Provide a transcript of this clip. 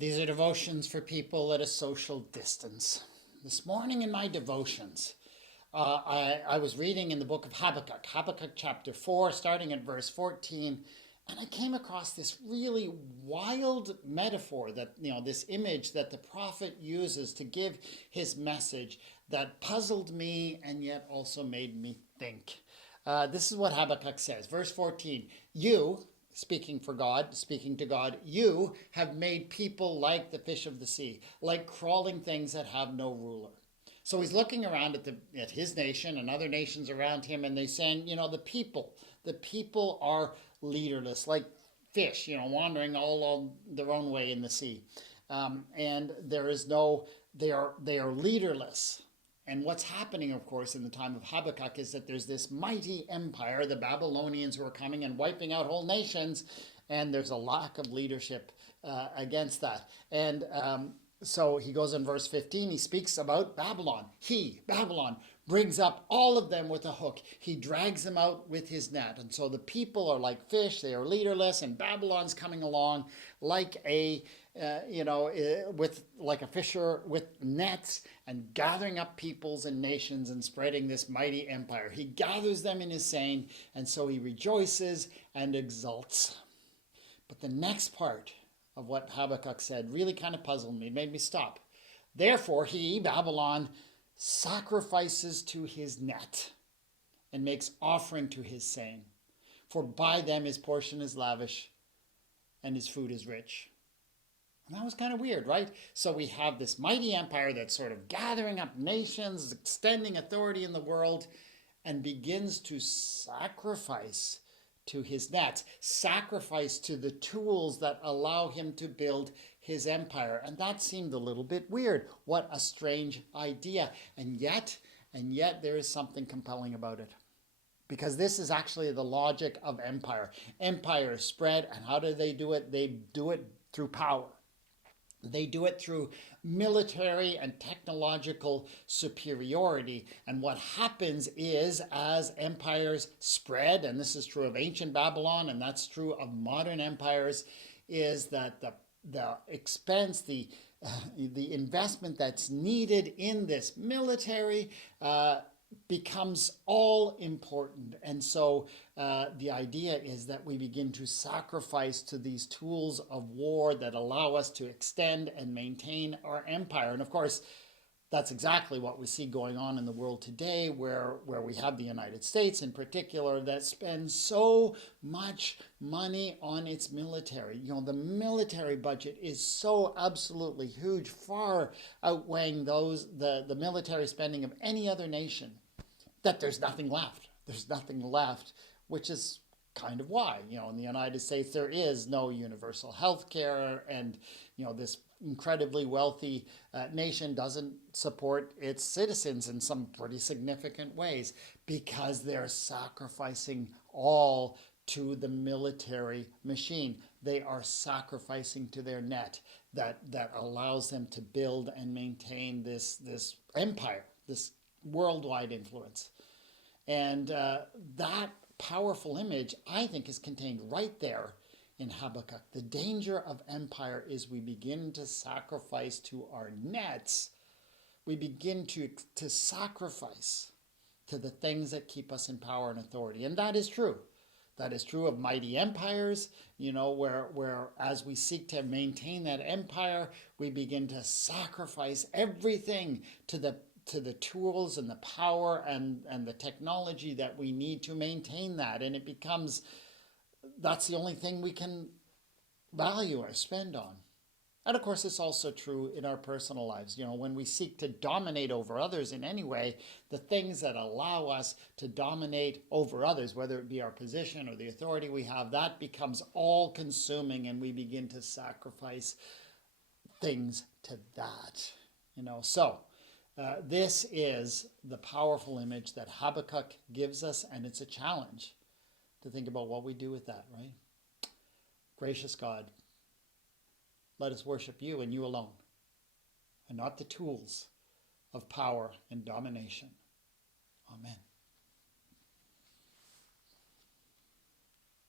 These are devotions for people at a social distance. This morning in my devotions, I was reading in the book of Habakkuk chapter 4, starting at verse 14, and I came across this really wild metaphor that, this image that the prophet uses to give his message that puzzled me and yet also made me think. This is what Habakkuk says, verse 14, you, speaking to God, you have made people like the fish of the sea, like crawling things that have no ruler. So he's looking around at his nation and other nations around him, and they're saying, the people are leaderless, like fish, wandering all on their own way in the sea. And they are leaderless. And what's happening, of course, in the time of Habakkuk is that there's this mighty empire, the Babylonians, who are coming and wiping out whole nations, and there's a lack of leadership against that. And so he goes in verse 15, he speaks about Babylon. Babylon, brings up all of them with a hook. He drags them out with his net. And so the people are like fish, they are leaderless, and Babylon's coming along like a fisher with nets and gathering up peoples and nations and spreading this mighty empire. He gathers them in his saying, and so he rejoices and exults. But the next part of what Habakkuk said really kind of puzzled me, made me stop. Therefore he, Babylon, sacrifices to his net and makes offering to his saying. For by them his portion is lavish and his food is rich. And that was kind of weird, right? So we have this mighty empire that's sort of gathering up nations, extending authority in the world, and begins to sacrifice to his nets, sacrifice to the tools that allow him to build his empire. And that seemed a little bit weird. What a strange idea. And yet there is something compelling about it. Because this is actually the logic of empire. Empire spread, and how do they do it? They do it through power. They do it through military and technological superiority. And what happens is, as empires spread, and this is true of ancient Babylon, and that's true of modern empires, is that the expense, the investment that's needed in this military becomes all important. And so the idea is that we begin to sacrifice to these tools of war that allow us to extend and maintain our empire. And of course, that's exactly what we see going on in the world today, where we have the United States in particular that spends so much money on its military. The military budget is so absolutely huge, far outweighing the military spending of any other nation, that there's nothing left. There's nothing left, which is kind of why, in the United States, there is no universal health care, and, this incredibly wealthy nation doesn't support its citizens in some pretty significant ways because they're sacrificing all to the military machine. They are sacrificing to their net that allows them to build and maintain this empire, this worldwide influence. And that powerful image, I think, is contained right there in Habakkuk. The danger of empire is we begin to sacrifice to our nets. We begin to sacrifice to the things that keep us in power and authority. And that is true. That is true of mighty empires, where as we seek to maintain that empire, we begin to sacrifice everything to the tools and the power and the technology that we need to maintain that. And it becomes, that's the only thing we can value or spend on. And of course, it's also true in our personal lives. When we seek to dominate over others in any way, the things that allow us to dominate over others, whether it be our position or the authority we have, that becomes all consuming, and we begin to sacrifice things to that. This is the powerful image that Habakkuk gives us, and it's a challenge to think about what we do with that, right? Gracious God, let us worship you and you alone, and not the tools of power and domination. Amen.